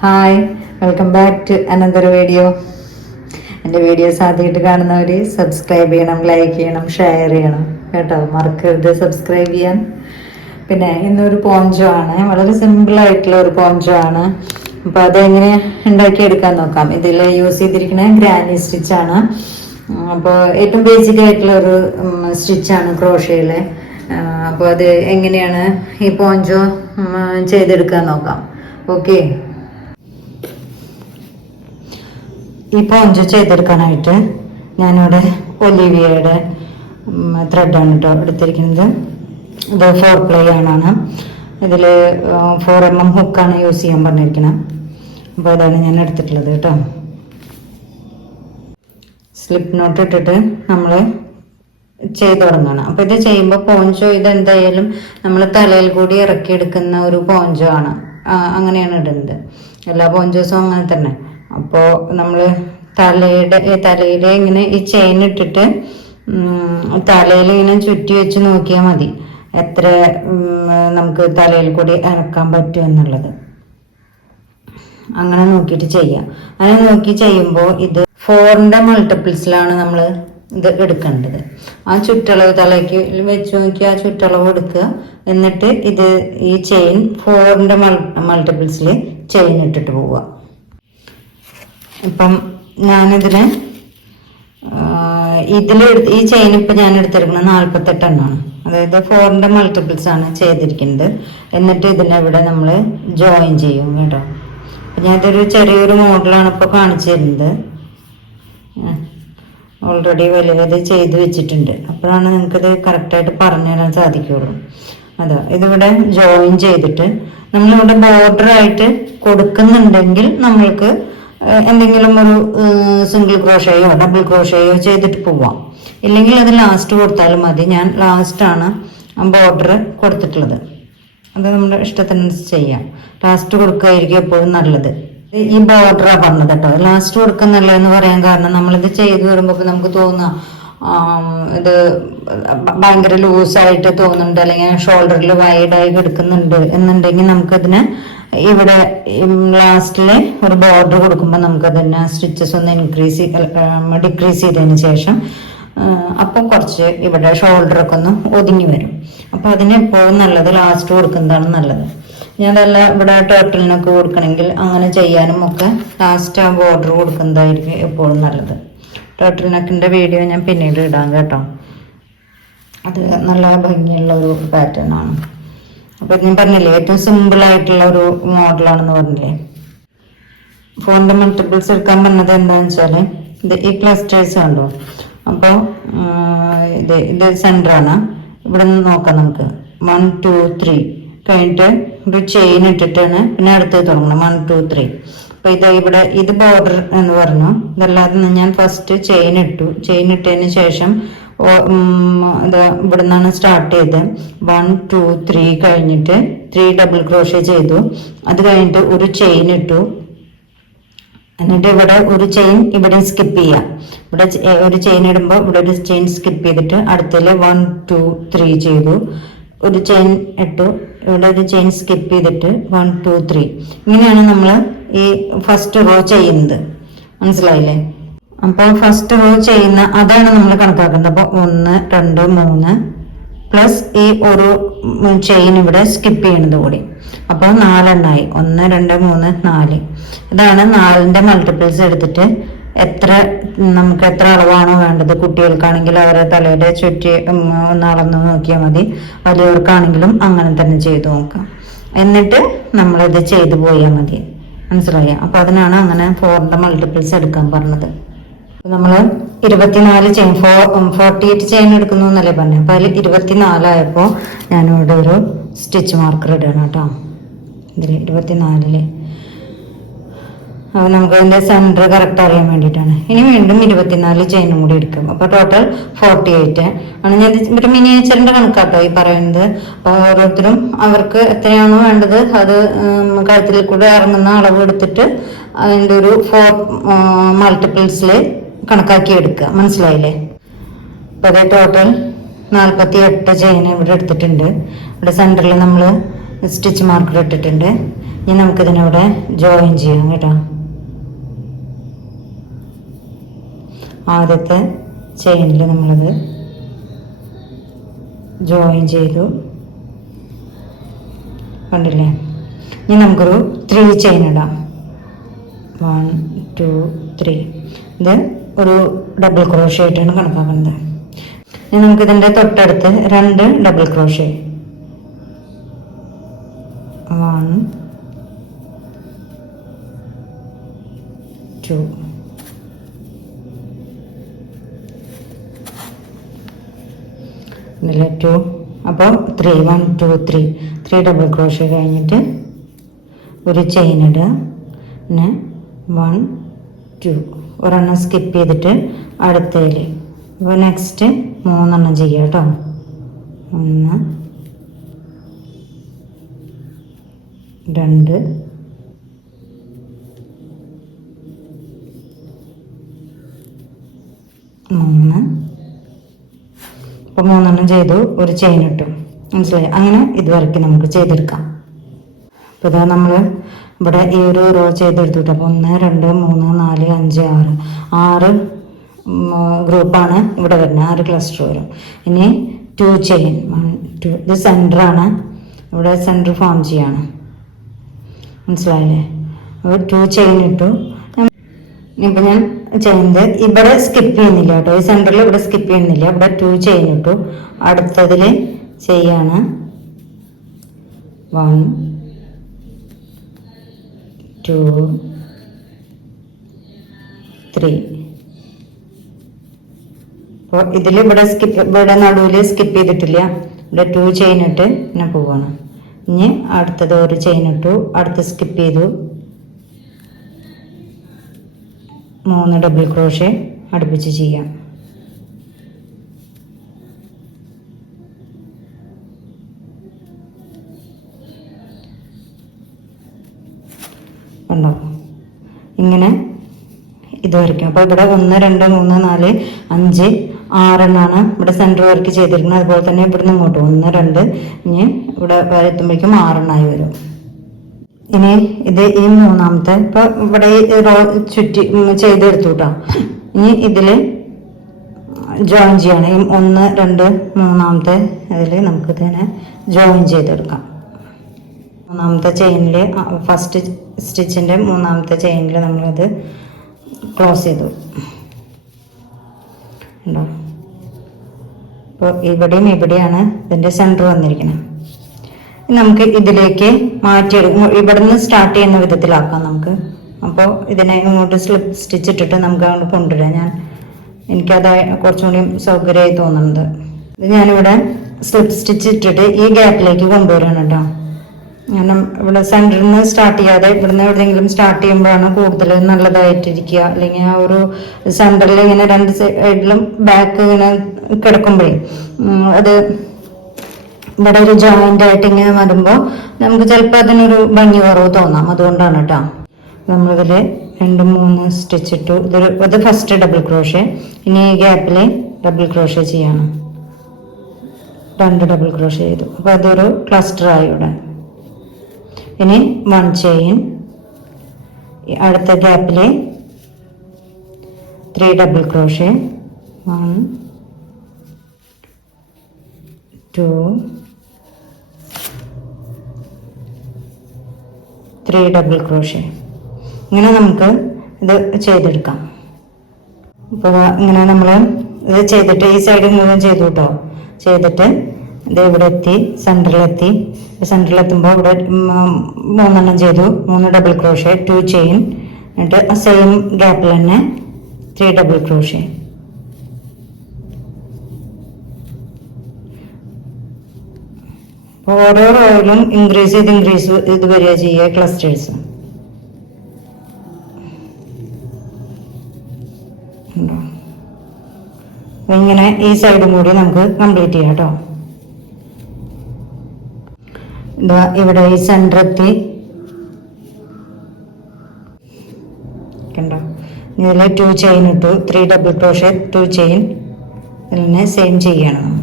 Hi, welcome back to another video. എൻ്റെ videos ആദ്യമായിട്ട് കാണുന്നവർ സബ്സ്ക്രൈബ് ചെയ്യണം, ലൈക്ക് ചെയ്യണം, ഷെയർ ചെയ്യണം കേട്ടോ, മറക്കരുത് സബ്സ്ക്രൈബ് ചെയ്യാൻ. പിന്നെ ഇന്നൊരു പോഞ്ചോ ആണ്, വളരെ സിമ്പിളായിട്ടുള്ള ഒരു പോഞ്ചോ ആണ്. അപ്പോൾ അതെങ്ങനെ ഉണ്ടാക്കിയെടുക്കാൻ നോക്കാം. ഇതിൽ യൂസ് ചെയ്തിരിക്കുന്ന ഗ്രാനി സ്റ്റിച്ചാണ്. അപ്പോൾ ഏറ്റവും ബേസിക് ആയിട്ടുള്ള ഒരു സ്റ്റിച്ചാണ് ക്രോഷയിലെ. അപ്പോൾ അത് എങ്ങനെയാണ് ഈ പോഞ്ചോ ചെയ്തെടുക്കാൻ നോക്കാം. ഓക്കെ, ഈ പോഞ്ചോ ചെയ്തെടുക്കാനായിട്ട് ഞാനിവിടെ ഒലിവിയയുടെ ത്രെഡാണ് കേട്ടോ എടുത്തിരിക്കുന്നത്. ഇത് 4 ply ആണ്. ഇതിൽ 4mm ഹുക്കാണ് യൂസ് ചെയ്യാൻ പറഞ്ഞിരിക്കുന്നത്. അപ്പോൾ അതാണ് ഞാൻ എടുത്തിട്ടുള്ളത് കേട്ടോ. സ്ലിപ്പ് നോട്ട് ഇട്ടിട്ട് നമ്മൾ ചെയ്ത് തുടങ്ങണം. അപ്പോൾ ഇത് ചെയ്യുമ്പോൾ പോഞ്ചോ ഇതെന്തായാലും നമ്മൾ തലയിൽ കൂടി ഇറക്കിയെടുക്കുന്ന ഒരു പോഞ്ചോ ആണ്. അങ്ങനെയാണ് ഇടുന്നത്. എല്ലാ പോഞ്ചോസും അങ്ങനെ തന്നെ. അപ്പോൾ നമ്മൾ തലയുടെ ഇങ്ങനെ ഈ ചെയിൻ ഇട്ടിട്ട് തലയിൽ ഇങ്ങനെ ചുറ്റി വെച്ച് നോക്കിയാൽ മതി എത്ര നമുക്ക് തലയിൽ കൂടി ഇറക്കാൻ പറ്റും എന്നുള്ളത്. അങ്ങനെ നോക്കിയിട്ട് ചെയ്യാം. അങ്ങനെ നോക്കി ചെയ്യുമ്പോൾ ഇത് 4ന്റെ മൾട്ടിപ്പിൾസിലാണ് നമ്മൾ ഇത് എടുക്കേണ്ടത്. ആ ചുറ്റളവ് തലയ്ക്ക് വെച്ച് നോക്കി ആ ചുറ്റളവ് എടുക്കുക. എന്നിട്ട് ഇത് ഈ ചെയിൻ 4ന്റെ മൾട്ടിപ്പിൾസിൽ ചെയിൻ ഇട്ടിട്ട് പോവുക. ഇപ്പം ഞാനിതിന് ഈ ചെയിൻ ഇപ്പം ഞാൻ എടുത്തിരിക്കുന്നത് 48 എണ്ണമാണ്. അതായത് 4ന്റെ മൾട്ടിപ്പിൾസ് ആണ് ചെയ്തിരിക്കുന്നത്. എന്നിട്ട് ഇതിനെവിടെ നമ്മൾ ജോയിൻ ചെയ്യും കേട്ടോ. അപ്പം ഞാനിതൊരു ചെറിയൊരു മോഡലാണ് ഇപ്പോൾ കാണിച്ചു തരുന്നത്. ഓൾറെഡി വലിയത് ചെയ്ത് വെച്ചിട്ടുണ്ട്. അപ്പോഴാണ് നിങ്ങൾക്കിത് കറക്റ്റായിട്ട് പറഞ്ഞു തരാൻ സാധിക്കുള്ളൂ. അതാ ഇതിവിടെ ജോയിൻ ചെയ്തിട്ട് നമ്മളിവിടെ ബോർഡറായിട്ട് കൊടുക്കുന്നുണ്ടെങ്കിൽ നമ്മൾക്ക് എന്തെങ്കിലും ഒരു സിംഗിൾ ക്രോഷയോ ഡബിൾ ക്രോഷയോ ചെയ്തിട്ട് പോവാം. ഇല്ലെങ്കിൽ അത് ലാസ്റ്റ് കൊടുത്താലും മതി. ഞാൻ ലാസ്റ്റാണ് ബോർഡർ കൊടുത്തിട്ടുള്ളത്. അത് നമ്മുടെ ഇഷ്ടത്തിനനുസരിച്ച് ചെയ്യാം. ലാസ്റ്റ് കൊടുക്കുകയായിരിക്കും എപ്പോഴും നല്ലത്. ഈ ബോർഡറാണ് പറഞ്ഞത് കേട്ടോ. ലാസ്റ്റ് കൊടുക്കുന്നുള്ളതെന്ന് പറയാൻ കാരണം നമ്മളിത് ചെയ്ത് വരുമ്പോൾ നമുക്ക് തോന്നുക ഇത് ഭയങ്കര ലൂസായിട്ട് തോന്നുന്നുണ്ട്, അല്ലെങ്കിൽ ഷോൾഡറിൽ വൈഡായി കിടക്കുന്നുണ്ട് എന്നുണ്ടെങ്കിൽ നമുക്കതിന് ഇവിടെ ലാസ്റ്റില് ഒരു ബോർഡർ കൊടുക്കുമ്പോൾ നമുക്കതിന് സ്റ്റിച്ചസ് ഒന്ന് ഡിക്രീസ് ചെയ്തതിന് ശേഷം അപ്പം കുറച്ച് ഇവിടെ ഷോൾഡറൊക്കെ ഒന്ന് ഒതുങ്ങി വരും. അപ്പം അതിന് എപ്പോഴും നല്ലത് ലാസ്റ്റ് കൊടുക്കുന്നതാണ് നല്ലത്. ഞാനതല്ല ഇവിടെ ടോട്ടലിനൊക്കെ കൊടുക്കണമെങ്കിൽ അങ്ങനെ ചെയ്യാനും ഒക്കെ ലാസ്റ്റ് ആ ബോർഡർ കൊടുക്കുന്നതായിരിക്കും എപ്പോഴും നല്ലത്. ടോട്ടലിനൊക്കെ വീഡിയോ ഞാൻ പിന്നീട് ഇടാം കേട്ടോ. അത് നല്ല ഭംഗിയുള്ള ഒരു പാറ്റേൺ ആണ്. അപ്പം ഞാൻ പറഞ്ഞില്ലേ ഏറ്റവും സിമ്പിളായിട്ടുള്ള ഒരു മോഡലാണെന്ന് പറഞ്ഞില്ലേ. 4ന്റെ മൾട്ടിപ്പിൾസ് എടുക്കാൻ പറഞ്ഞത് എന്താണെന്ന് വെച്ചാൽ ഇത് ഈ ക്ലസ്റ്റേഴ്സ് കണ്ടോ. അപ്പോൾ ഇത് സെൻറ്ററാണ്. ഇവിടെ നിന്ന് നോക്കാം നമുക്ക്. 1 2 3 കഴിഞ്ഞിട്ട് ഒരു ചെയിൻ ഇട്ടിട്ടാണ് പിന്നെ അടുത്ത് തുടങ്ങണം. 1 2 3. അപ്പോൾ ഇവിടെ ഇത് ബോർഡർ എന്ന് പറഞ്ഞു. ഇതല്ലാതെ ഞാൻ ഫസ്റ്റ് ചെയിൻ ഇട്ടതിന് ശേഷം ഇത് ഇവിടെ നിന്നാണ് സ്റ്റാർട്ട് ചെയ്ത് 1 2 3 കഴിഞ്ഞിട്ട് 3 ഡബിൾ ക്രോഷേ ചെയ്തു. അത് കഴിഞ്ഞിട്ട് ഒരു ചെയിൻ ഇട്ടു. എന്നിട്ട് ഇവിടെ ഒരു ചെയിൻ ഇവിടെ സ്കിപ്പ് ചെയ്യാം. ഇവിടെ ഒരു ചെയിൻ ഇടുമ്പോൾ ഇവിടെ ഒരു ചെയിൻ സ്കിപ്പ് ചെയ്തിട്ട് അടുത്തതിൽ 1 2 3 ചെയ്തു. ഒരു ചെയിൻ ഇട്ടു. ഇവിടെ ഒരു ചെയിൻ സ്കിപ്പ് ചെയ്തിട്ട് 1 2 3. ഇങ്ങനെയാണ് നമ്മൾ ഈ ഫസ്റ്റ് റോ ചെയ്യുന്നത്. മനസ്സിലായില്ലേ? അപ്പോൾ ഫസ്റ്റ് റോ ചെയ്യുന്ന അതാണ് നമ്മൾ കണക്കാക്കുന്നത്. അപ്പോൾ 1 2 3 പ്ലസ് ഈ ഒരു ചെയിൻ ഇവിടെ സ്കിപ്പ് ചെയ്യുന്നത് കൂടി. അപ്പോൾ 4 എണ്ണമായി. 1 2 3 4. ഇതാണ് 4ന്റെ മൾട്ടിപ്പിൾസ് എടുത്തിട്ട് നമുക്ക് എത്ര അളവാണോ വേണ്ടത്. കുട്ടികൾക്കാണെങ്കിൽ അവരെ തലയുടെ ചുറ്റി ഒന്ന് അളന്ന് നോക്കിയാൽ മതി. വലിയവർക്കാണെങ്കിലും അങ്ങനെ തന്നെ ചെയ്തു നോക്കാം. എന്നിട്ട് നമ്മളിത് ചെയ്തു പോയാൽ മതി. മനസ്സിലായ? അപ്പൊ അതിനാണ് അങ്ങനെ 4ന്റെ മൾട്ടിപ്പിൾസ് എടുക്കാൻ പറഞ്ഞത്. നമ്മൾ 24 ചെയിൻ 48 ചെയിൻ എടുക്കുന്നു എന്നല്ലേ പറഞ്ഞു. അപ്പൊ അതിൽ 24 ആയപ്പോൾ ഞാനിവിടെ ഒരു സ്റ്റിച്ച് മാർക്കർ ഇടണം കേട്ടോ. ഇതിൽ 24 അപ്പോൾ നമുക്ക് അതിൻ്റെ സെൻറ്റർ കറക്റ്റ് അറിയാൻ വേണ്ടിയിട്ടാണ്. ഇനി വീണ്ടും 24 ചെയിനും കൂടി എടുക്കും. അപ്പോൾ ടോട്ടൽ 48 ആണ്. ഞാൻ ഇവിടെ മിനിയേച്ചറിൻ്റെ കണക്കാട്ടോ ഈ പറയുന്നത്. അപ്പോൾ ഓരോരുത്തരും അവർക്ക് എത്രയാണോ വേണ്ടത് അത് കഴുത്തിൽ കൂടെ ഇറങ്ങുന്ന അളവ് എടുത്തിട്ട് അതിൻ്റെ ഒരു 4 മൾട്ടിപ്പിൾസിൽ കണക്കാക്കി എടുക്കുക. മനസ്സിലായില്ലേ? അപ്പോൾ അതേ ടോട്ടൽ 48 ചെയിൻ ഇവിടെ എടുത്തിട്ടുണ്ട്. ഇവിടെ സെൻറ്ററിൽ നമ്മൾ സ്റ്റിച്ച് മാർക്കർ ഇട്ടിട്ടുണ്ട്. ഇനി നമുക്കിതിനവിടെ ജോയിൻ ചെയ്യാം കേട്ടോ. ആദ്യത്തെ ചെയിനിൽ നമ്മളത് ജോയിൻ ചെയ്തു, കണ്ടില്ലേ? ഇനി നമുക്കൊരു 3 ചെയിൻ ഇടാം. 1 2 3. ഇത് ഒരു ഡബിൾ ക്രോഷ്യ ആയിട്ടാണ് കണക്കാക്കുന്നത്. ഇനി നമുക്കിതിൻ്റെ തൊട്ടടുത്ത് 2 ഡബിൾ ക്രോഷ്യ. 1 2. ഇതിലെ 2. അപ്പോൾ 3 1 2 3 ഡബിൾ ക്രോഷ്യ കഴിഞ്ഞിട്ട് ഒരു ചെയിൻ ഇടുക. പിന്നെ 1 2 ഒരെണ്ണം സ്കിപ്പ് ചെയ്തിട്ട് അടുത്തതിൽ. അപ്പോൾ നെക്സ്റ്റ് 3 ചെയ്യാം കേട്ടോ. 1 2 3. അപ്പോൾ 3 ചെയ്തു, ഒരു ചെയിൻ ഇട്ടു. മനസ്സിലായി? അങ്ങനെ ഇതുവരെയ്ക്ക് നമുക്ക് ചെയ്തെടുക്കാം. അപ്പോൾ ഇതാ നമ്മൾ ഇവിടെ ഈ ഒരു റോ ചെയ്തെടുത്തു. അപ്പോൾ 1 2 3 4 5 6 ഗ്രൂപ്പാണ് ഇവിടെ വരുന്നത്. 6 ക്ലസ്റ്റർ വരും. ഇനി 2 ചെയിൻ. 1 2. ഇത് സെൻറ്ററാണ്, ഇവിടെ സെൻറ്റർ ഫോം ചെയ്യാണ്. മനസ്സിലായില്ലേ? അപ്പോൾ 2 ചെയിൻ ഇട്ടു. ഇപ്പം ഞാൻ ചെയ്യുന്നത് ഇവിടെ സ്കിപ്പ് ചെയ്യുന്നില്ല കേട്ടോ. ഈ സെൻറ്ററിൽ ഇവിടെ സ്കിപ്പ് ചെയ്യുന്നില്ല. ഇവിടെ 2 ചെയിൻ ഇട്ടു. അടുത്തതിൽ ചെയ്യാണ് 1 2 3. അപ്പോൾ ഇതിൽ ഇവിടെ നടുവിൽ സ്കിപ്പ് ചെയ്തിട്ടില്ല. ഇവിടെ 2 ചെയിൻ ഇട്ട് പിന്നെ പോവാണ്. ഇനി അടുത്തത് ഒരു ചെയിൻ ഇട്ടു, അടുത്ത് സ്കിപ്പ് ചെയ്തു, 3 ഡബിൾ ക്രോഷ്യ അടുപ്പിച്ച് ചെയ്യാം. ഉണ്ടോ? ഇങ്ങനെ ഇത് വരയ്ക്കും. അപ്പോൾ ഇവിടെ 1 2 3 4 5 6 ഇവിടെ സെൻറ്റർ വർക്ക് ചെയ്തിരിക്കുന്നത്. അതുപോലെ തന്നെ ഇവിടുന്ന് ഇങ്ങോട്ട് 1 2. ഇനി ഇവിടെ എത്തുമ്പോഴേക്കും 6 വരും. ഇനി ഇത് ഈ 3ാമത്തെ ഇപ്പൊ ഇവിടെ റോ ചുറ്റി ചെയ്തെടുത്തു കേട്ടോ. ഇനി ഇതിൽ ജോയിൻ ചെയ്യണം. ഈ 1 2 3ാമത്തെ ഇതിൽ നമുക്ക് ഇതിനെ ജോയിൻ ചെയ്തെടുക്കാം. 3ാമത്തെ ചെയിനിൽ ഫസ്റ്റ് സ്റ്റിച്ചിൻ്റെ 3ാമത്തെ ചെയിനിൽ നമ്മളത് ക്ലോസ് ചെയ്തു. ഉണ്ടോ? അപ്പോൾ ഇവിടെയാണ് ഇതിൻ്റെ സെൻറ്റർ വന്നിരിക്കുന്നത്. നമുക്ക് ഇതിലേക്ക് മാറ്റിയെടുക്കും. ഇവിടുന്ന് സ്റ്റാർട്ട് ചെയ്യുന്ന വിധത്തിലാക്കാം നമുക്ക്. അപ്പോൾ ഇതിനെ ഇങ്ങോട്ട് സ്ലിപ്പ് സ്റ്റിച്ച് ഇട്ടിട്ട് നമുക്ക് അങ്ങോട്ട് കൊണ്ടുവരാം. എനിക്കത് കുറച്ചും കൂടി സൗകര്യമായി തോന്നുന്നത്. ഇത് ഞാനിവിടെ സ്ലിപ്പ് സ്റ്റിച്ച് ഇട്ടിട്ട് ഈ ഗ്യാപ്പിലേക്ക് കൊണ്ടുവരാണ് കേട്ടോ. കാരണം ഇവിടെ സെൻറ്ററിൽ നിന്ന് സ്റ്റാർട്ട് ചെയ്യാതെ ഇവിടുന്ന് എവിടെയെങ്കിലും സ്റ്റാർട്ട് ചെയ്യുമ്പോഴാണ് കൂടുതൽ നല്ലതായിട്ടിരിക്കുക. അല്ലെങ്കിൽ ആ ഒരു സെൻറ്ററിൽ ഇങ്ങനെ 2 സൈഡിലും ബാക്ക് ഇങ്ങനെ കിടക്കുമ്പോഴേ അത് ഇവിടെ ഒരു ജോയിൻ്റ് ആയിട്ട് ഇങ്ങനെ വരുമ്പോൾ നമുക്ക് ചിലപ്പോൾ അതിനൊരു ഭംഗി കുറവ് തോന്നാം. അതുകൊണ്ടാണ് കേട്ടോ. നമ്മളിതിൽ 2 3 സ്റ്റിച്ച് ഇട്ടു. ഇത് ഫസ്റ്റ് ഡബിൾ ക്രോഷ്യ. ഇനി ഈ ഗ്യാപ്പിൽ ഡബിൾ ക്രോഷ്യ ചെയ്യാണ്. 2 ഡബിൾ ക്രോഷ്യ ചെയ്തു. അപ്പോൾ അതൊരു ക്ലസ്റ്റർ ആയി ഇവിടെ. ഇനി 1 ചെയിൻ. അടുത്ത ഗ്യാപ്പിൽ 3 ഡബിൾ ക്രോഷ്യ. 1 2 3 double crochet. ഇങ്ങനെ നമുക്ക് ഇത് ചെയ്തെടുക്കാം. ഇപ്പോൾ ഇങ്ങനെ നമ്മൾ ഇത് ചെയ്തിട്ട് ഈ സൈഡ് മുഴുവൻ ചെയ്തു കേട്ടോ. ചെയ്തിട്ട് ഇത് ഇവിടെ എത്തി, സെൻറ്ററിലെത്തി. സെൻറ്ററിലെത്തുമ്പോൾ ഇവിടെ 3 ചെയ്തു. 3 ഡബിൾ ക്രോഷ്യ, 2 ചെയിൻ. എന്നിട്ട് ആ സെയിം ഗ്യാപ്പിൽ തന്നെ 3 ഡബിൾ ക്രോഷ്യ. ഓരോ റോയിലും ഇൻക്രീസ് ചെയ്ത് വരിക ചെയ്യുക ക്ലസ്റ്റേഴ്സ്. ഇങ്ങനെ ഈ സൈഡും കൂടി നമുക്ക് കംപ്ലീറ്റ് ചെയ്യാം കേട്ടോ. ഇതാ ഇവിടെ ഈ സെൻറ്ററെത്തി കണ്ടോ. ഇതിൽ 2 ചെയിൻ ഇട്ടു, 3 ഡബിൾ ക്രോഷ്യ, 2 ചെയിൻ. ഇതിനെ സെയിം ചെയ്യണം നമ്മൾ.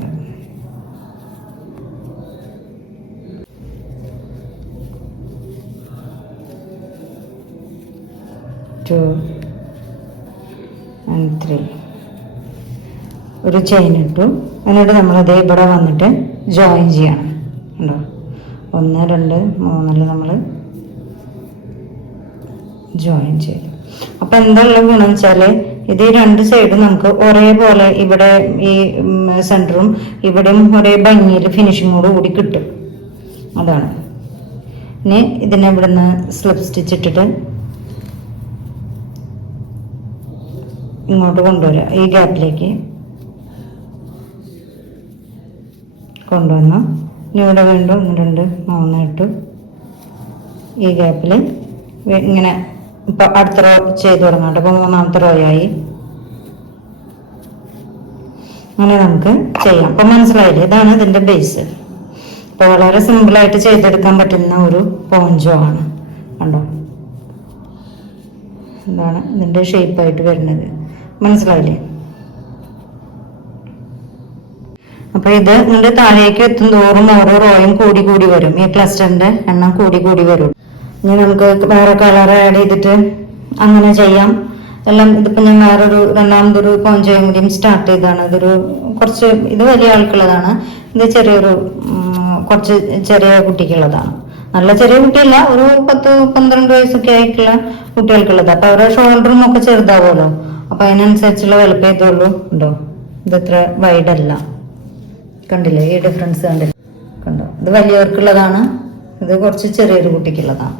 2 and 3 ഒരു ചെയിൻ ഇട്ടു. എന്നിട്ട് നമ്മളത് ഇവിടെ വന്നിട്ട് ജോയിൻ ചെയ്യണം. ഉണ്ടോ? 1 2 3 നമ്മൾ ജോയിൻ ചെയ്തു. അപ്പം എന്തുള്ള ഗുണം വെച്ചാൽ ഇത് ഈ രണ്ട് സൈഡും നമുക്ക് ഒരേപോലെ ഇവിടെ ഈ സെൻറ്ററും ഇവിടെയും ഒരേ ഭംഗിയിൽ ഫിനിഷിങ്ങോട് കൂടി കിട്ടും. അതാണ്. ഇനി ഇതിനെ ഇവിടുന്ന് സ്ലിപ്പ് സ്റ്റിച്ച് ഇട്ടിട്ട് ഇങ്ങോട്ട് കൊണ്ടുവരിക. ഈ ഗ്യാപ്പിലേക്ക് കൊണ്ടുവന്നു. ഇനി ഇവിടെ വീണ്ടും 1 2 3 ഇട്ടു. ഈ ഗ്യാപ്പിൽ ഇങ്ങനെ ഇപ്പം അടുത്ത റോ ചെയ്ത് തുടങ്ങാം. അപ്പോൾ 3ാമത്തെ റോ ആയി. അങ്ങനെ നമുക്ക് ചെയ്യാം. അപ്പം മനസ്സിലായില്ലേ? ഇതാണ് ഇതിൻ്റെ ബേസ്. അപ്പോൾ വളരെ സിമ്പിളായിട്ട് ചെയ്തെടുക്കാൻ പറ്റുന്ന ഒരു പോഞ്ചോ ആണ്. കണ്ടോ? ഇതാണ് ഇതിൻ്റെ ഷേപ്പായിട്ട് വരുന്നത്. മനസ്സിലായില്ലേ? അപ്പോൾ ഇത് നിങ്ങളുടെ താഴേക്ക് എത്തും തോറും ഓരോ റോയും കൂടി കൂടി വരും. ഈ ക്ലസ്റ്ററിൻ്റെ എണ്ണം കൂടി കൂടി വരും. ഇനി നമുക്ക് വേറെ കളർ ആഡ് ചെയ്തിട്ട് അങ്ങനെ ചെയ്യാം. എല്ലാം ഇതിപ്പോൾ ഞാൻ വേറൊരു രണ്ടാമതൊരു പോഞ്ചോയും കൂടിയും സ്റ്റാർട്ട് ചെയ്തതാണ്. കുറച്ച് ഇത് വലിയ ആൾക്കുള്ളതാണ്. ഇത് ചെറിയൊരു കുറച്ച് ചെറിയ കുട്ടിക്കുള്ളതാണ്. നല്ല ചെറിയ കുട്ടിയല്ല, ഒരു 10 12 വയസ്സൊക്കെ ആയിട്ടുള്ള കുട്ടികൾക്കുള്ളത്. അപ്പോൾ അവരുടെ ഷോൾഡറും ഒക്കെ ചെറുതാവുമല്ലോ. അപ്പോൾ അതിനനുസരിച്ചുള്ള വലുപ്പം ഇതുള്ളൂ. ഉണ്ടോ? ഇതത്ര വൈഡല്ല. കണ്ടില്ലേ ഈ ഡിഫറൻസ്? കണ്ടില്ലേ? കണ്ടോ? ഇത് വലിയവർക്കുള്ളതാണ്, ഇത് കുറച്ച് ചെറിയൊരു കുട്ടിക്കുള്ളതാണ്.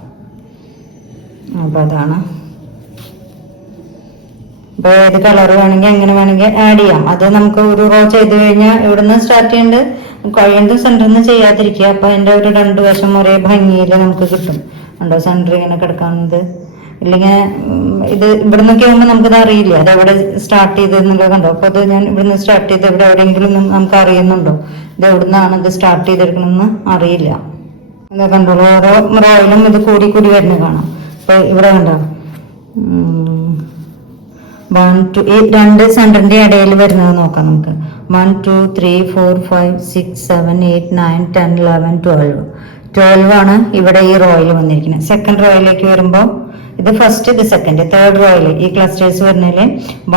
അപ്പോൾ അതാണ്. അപ്പോൾ ഏത് കളർ വേണമെങ്കിൽ എങ്ങനെ വേണമെങ്കിൽ ആഡ് ചെയ്യാം. അത് നമുക്ക് ഒരു റോ ചെയ്ത് കഴിഞ്ഞാൽ ഇവിടുന്ന് സ്റ്റാർട്ട് ചെയ്യേണ്ടത് കഴിയുന്നത് സെൻറ്ററിൽ നിന്ന് ചെയ്യാതിരിക്കുക. അപ്പോൾ അതിൻ്റെ ഒരു 2 വശം ഒരേ ഭംഗിയിൽ നമുക്ക് കിട്ടും. ഉണ്ടോ? സെൻറ്റർ ഇങ്ങനെ കിടക്കാവുന്നത്. ഇല്ലെങ്കിൽ ഇത് ഇവിടെ നിന്നൊക്കെ ആകുമ്പോൾ നമുക്കത് അറിയില്ല അത് എവിടെ സ്റ്റാർട്ട് ചെയ്തെന്നുള്ളത്. കണ്ടോ? അപ്പോൾ അത് ഞാൻ ഇവിടുന്ന് സ്റ്റാർട്ട് ചെയ്ത് ഇവിടെ എവിടെയെങ്കിലും നമുക്ക് അറിയുന്നുണ്ടോ ഇത് എവിടുന്നാണ് ഇത് സ്റ്റാർട്ട് ചെയ്തെടുക്കണമെന്ന് അറിയില്ല. എന്താ കണ്ടോളൂ? ഓരോ റോയിലും ഇത് കൂടി കൂടി വരുന്നത് കാണാം. അപ്പോൾ ഇവിടെ കണ്ടോ? 1 2 ഈ 2 സെന്ററിന്റെ ഇടയിൽ വരുന്നത് നോക്കാം നമുക്ക്. 1 2 3 4 5 6 7 8 9 10 11 12 ആണ് ഇവിടെ ഈ റോയിൽ വന്നിരിക്കുന്നത്. സെക്കൻഡ് റോയിലേക്ക് വരുമ്പോൾ ഇത് ഫസ്റ്റ്, ഇത് സെക്കൻഡ്, തേർഡ് റോയിൽ ഈ ക്ലസ്റ്റേഴ്സ് വരുന്നതിൽ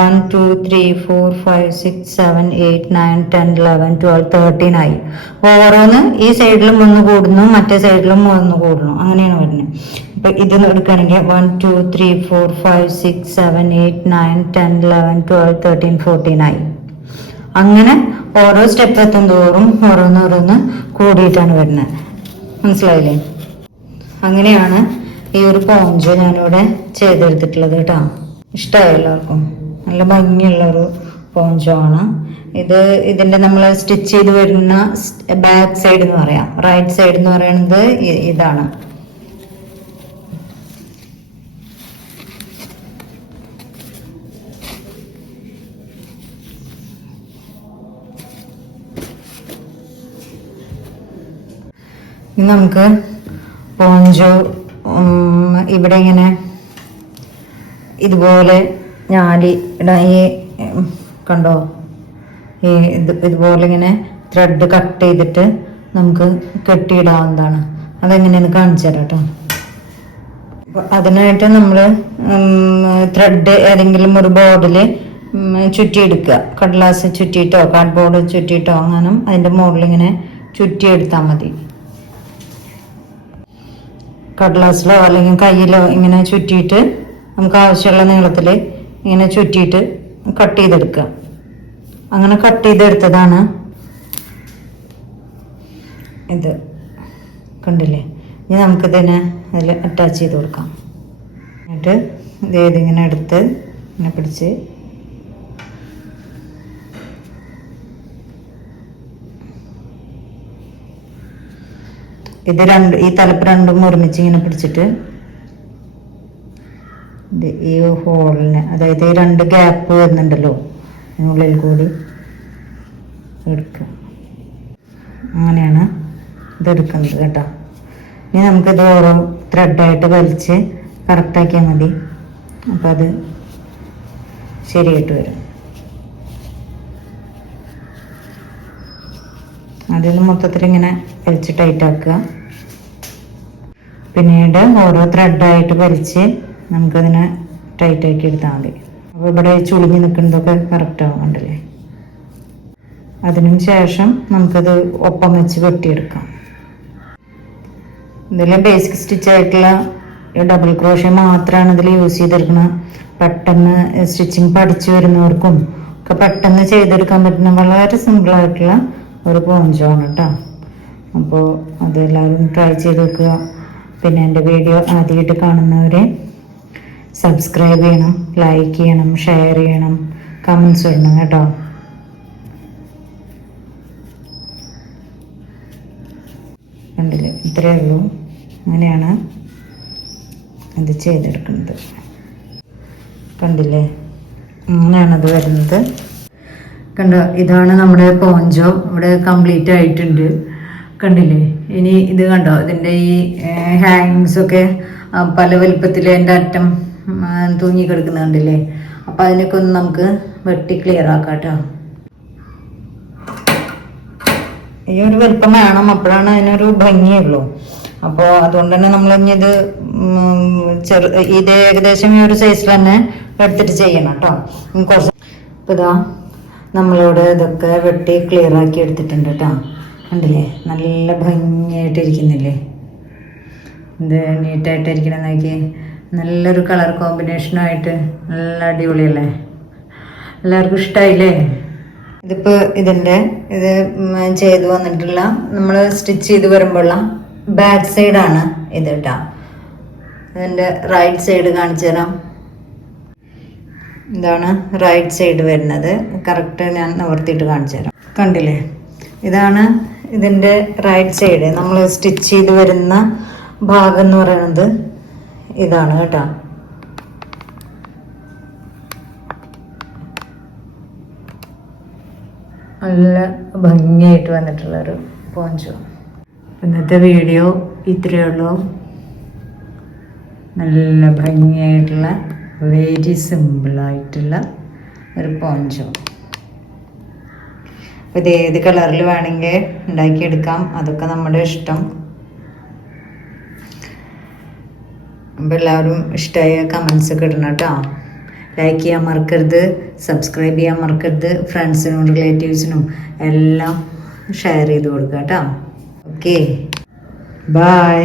1 2 3 4 5 6 7 8 9 10 11 12 13 ആയി. ഓരോന്ന് ഈ സൈഡിലും 1 കൂടുന്നു, മറ്റേ സൈഡിലും 1 കൂടുന്നു, അങ്ങനെയാണ് വരുന്നത്. അപ്പൊ ഇത് എടുക്കുകയാണെങ്കിൽ 1 2 3 4 5 6 7 8 9 10 11 12 13 14 ആയി. അങ്ങനെ ഓരോ സ്റ്റെപ്പ് എത്തും തോറും ഓരോന്നോരോന്ന് കൂടിയിട്ടാണ് വരുന്നത്. മനസ്സിലായില്ലേ? അങ്ങനെയാണ് ഈ ഒരു പോഞ്ചോ ഞാനിവിടെ ചെയ്തെടുത്തിട്ടുള്ളത് കേട്ടോ. ഇഷ്ടമായി എല്ലാവർക്കും? നല്ല ഭംഗിയുള്ളൊരു പോഞ്ചോ ആണ് ഇത്. ഇതിന്റെ നമ്മൾ സ്റ്റിച്ച് ചെയ്ത് വരുന്ന ബാക്ക് സൈഡ് എന്ന് പറയാം. റൈറ്റ് സൈഡ് എന്ന് പറയുന്നത് ഇതാണ്. നമുക്ക് പോഞ്ചോ ഇവിടെ ഇങ്ങനെ ഇതുപോലെ ഞാലി ഈ കണ്ടോ? ഈ ഇതുപോലെ ഇങ്ങനെ ത്രെഡ് കട്ട് ചെയ്തിട്ട് നമുക്ക് കെട്ടിയിടാവുന്നതാണ്. അതെങ്ങനെയാണ് കാണിച്ചു തരാം കേട്ടോ. അതിനായിട്ട് നമ്മൾ ത്രെഡ് ഏതെങ്കിലും ഒരു ബോർഡിൽ ചുറ്റിയെടുക്കുക. കടലാസ് ചുറ്റിയിട്ടോ കാർഡ്ബോർഡ് ചുറ്റിയിട്ടോ അങ്ങനെ അതിൻ്റെ മുകളിലിങ്ങനെ ചുറ്റിയെടുത്താൽ മതി. കടലാസിലോ അല്ലെങ്കിൽ കയ്യിലോ ഇങ്ങനെ ചുറ്റിയിട്ട് നമുക്ക് ആവശ്യമുള്ള നീളത്തിൽ ഇങ്ങനെ ചുറ്റിയിട്ട് കട്ട് ചെയ്തെടുക്കുക. അങ്ങനെ കട്ട് ചെയ്തെടുത്തതാണ് ഇത്. കണ്ടില്ലേ? ഇനി നമുക്കിതിനെ അതിൽ അറ്റാച്ച് ചെയ്ത് കൊടുക്കാം. എന്നിട്ട് ഇതിങ്ങനെ എടുത്ത് ഇങ്ങനെ പിടിച്ച് ഇത് ഈ തലപ്പ് രണ്ടും ഒരുമിച്ച് ഇങ്ങനെ പിടിച്ചിട്ട് ഈ ഹോളിനെ, അതായത് ഈ 2 ഗ്യാപ്പ് വരുന്നുണ്ടല്ലോ അതിനുള്ളിൽ കൂടി എടുക്കുക. അങ്ങനെയാണ് ഇതെടുക്കുന്നത് കേട്ടോ. ഇനി നമുക്കിത് ഓരോ ത്രെഡായിട്ട് വലിച്ച് കറക്റ്റാക്കിയാൽ മതി. അപ്പം അത് ശരിയായിട്ട് വരും. അതിൽ മൊത്തത്തിൽ ഇങ്ങനെ വലിച്ച് ടൈറ്റാക്കുക. പിന്നീട് ഓരോ ത്രെഡായിട്ട് വലിച്ച് നമുക്കതിനെ ടൈറ്റാക്കി എടുത്താൽ മതി. അപ്പോൾ ഇവിടെ ചുളിഞ്ഞ് നിൽക്കുന്നതൊക്കെ കറക്റ്റ് ആവുന്നുണ്ടല്ലേ. അതിനും ശേഷം നമുക്കത് ഒപ്പം വെച്ച് വെട്ടിയെടുക്കാം. ഇതിൽ ബേസിക് സ്റ്റിച്ച് ആയിട്ടുള്ള ഡബിൾ ക്രോഷ്യ മാത്രമാണ് ഇതിൽ യൂസ് ചെയ്തെടുക്കുന്നത്. പെട്ടെന്ന് സ്റ്റിച്ചിങ് പഠിച്ചു വരുന്നവർക്കും ഒക്കെ പെട്ടെന്ന് ചെയ്തെടുക്കാൻ പറ്റുന്ന വളരെ സിമ്പിളായിട്ടുള്ള ഒരു പോഞ്ചോ ആണ് കേട്ടോ. അപ്പോൾ അതെല്ലാവരും ട്രൈ ചെയ്ത് നോക്കുക. പിന്നെ എൻ്റെ വീഡിയോ ആദ്യമായിട്ട് കാണുന്നവരെ സബ്സ്ക്രൈബ് ചെയ്യണം, ലൈക്ക് ചെയ്യണം, ഷെയർ ചെയ്യണം, കമൻസ് ഇടണം കേട്ടോ. കണ്ടില്ലേ, ഇത്രയേ ഉള്ളൂ. അങ്ങനെയാണ് ഇത് ചെയ്തെടുക്കുന്നത്. കണ്ടില്ലേ, അങ്ങനെയാണത് വരുന്നത്. കണ്ടോ, ഇതാണ് നമ്മുടെ പോഞ്ചോ. ഇവിടെ കംപ്ലീറ്റ് ആയിട്ടുണ്ട്. കണ്ടില്ലേ, ഇനി ഇത് കണ്ടോ, ഇതിൻ്റെ ഈ ഹാങ്ങിങ്സൊക്കെ പല വലുപ്പത്തിൽ എൻ്റെ അറ്റം തൂങ്ങി കിടക്കുന്ന കണ്ടില്ലേ. അപ്പം അതിനൊക്കെ ഒന്ന് നമുക്ക് വെട്ടി ക്ലിയർ ആക്കാം കേട്ടോ. ഈ ഒരു വലുപ്പം വേണം, അപ്പോഴാണ് അതിനൊരു ഭംഗിയുള്ളൂ. അപ്പോൾ അതുകൊണ്ട് തന്നെ നമ്മൾ ഇനി ഇത് ഇത് ഏകദേശം ഈ ഒരു സൈസിൽ തന്നെ എടുത്തിട്ട് ചെയ്യണം കേട്ടോ. കുറച്ച് ഇപ്പം ഇതാ നമ്മളിവിടെ ഇതൊക്കെ വെട്ടി ക്ലിയർ ആക്കി എടുത്തിട്ടുണ്ട് കേട്ടോ. കണ്ടില്ലേ, നല്ല ഭംഗിയായിട്ടിരിക്കുന്നില്ലേ. ഇത് നീറ്റായിട്ടിരിക്കണം നോക്കി. നല്ലൊരു കളർ കോമ്പിനേഷനായിട്ട് നല്ല അടിപൊളിയല്ലേ. എല്ലാവർക്കും ഇഷ്ടമായില്ലേ? ഇതിപ്പോൾ ഇതിൻ്റെ ഇത് ചെയ്ത് വന്നിട്ടുള്ള നമ്മൾ സ്റ്റിച്ച് ചെയ്ത് വരുമ്പോഴുള്ള ബാക്ക് സൈഡാണ് ഇത് കേട്ടോ. ഇതിൻ്റെ റൈറ്റ് സൈഡ് കാണിച്ചു തരാം. ഇതാണ് റൈറ്റ് സൈഡ് വരുന്നത്. കറക്റ്റ് ഞാൻ നിവർത്തിയിട്ട് കാണിച്ചു തരാം. കണ്ടില്ലേ, ഇതാണ് ഇതിൻ്റെ റൈറ്റ് സൈഡ്. നമ്മൾ സ്റ്റിച്ച് ചെയ്ത് വരുന്ന ഭാഗം എന്ന് പറയുന്നത് ഇതാണ് കേട്ടോ. നല്ല ഭംഗിയായിട്ട് വന്നിട്ടുള്ളൊരു പോഞ്ചോ. ഇന്നത്തെ വീഡിയോ ഇത്രയേ ഉള്ളൂ. നല്ല ഭംഗിയായിട്ടുള്ള വെരി സിമ്പിളായിട്ടുള്ള ഒരു പോഞ്ചോ. അപ്പോൾ ഇത് ഏത് കളറിൽ വേണമെങ്കിൽ ഉണ്ടാക്കിയെടുക്കാം, അതൊക്കെ നമ്മുടെ ഇഷ്ടം. അപ്പോൾ എല്ലാവരും ഇഷ്ടമായ കമൻസ് ഒക്കെ ഇടണം കേട്ടോ. ലൈക്ക് ചെയ്യാൻ മറക്കരുത്, സബ്സ്ക്രൈബ് ചെയ്യാൻ മറക്കരുത്. ഫ്രണ്ട്സിനും റിലേറ്റീവ്സിനും എല്ലാം ഷെയർ ചെയ്ത് കൊടുക്കുക കേട്ടോ. Okay, by.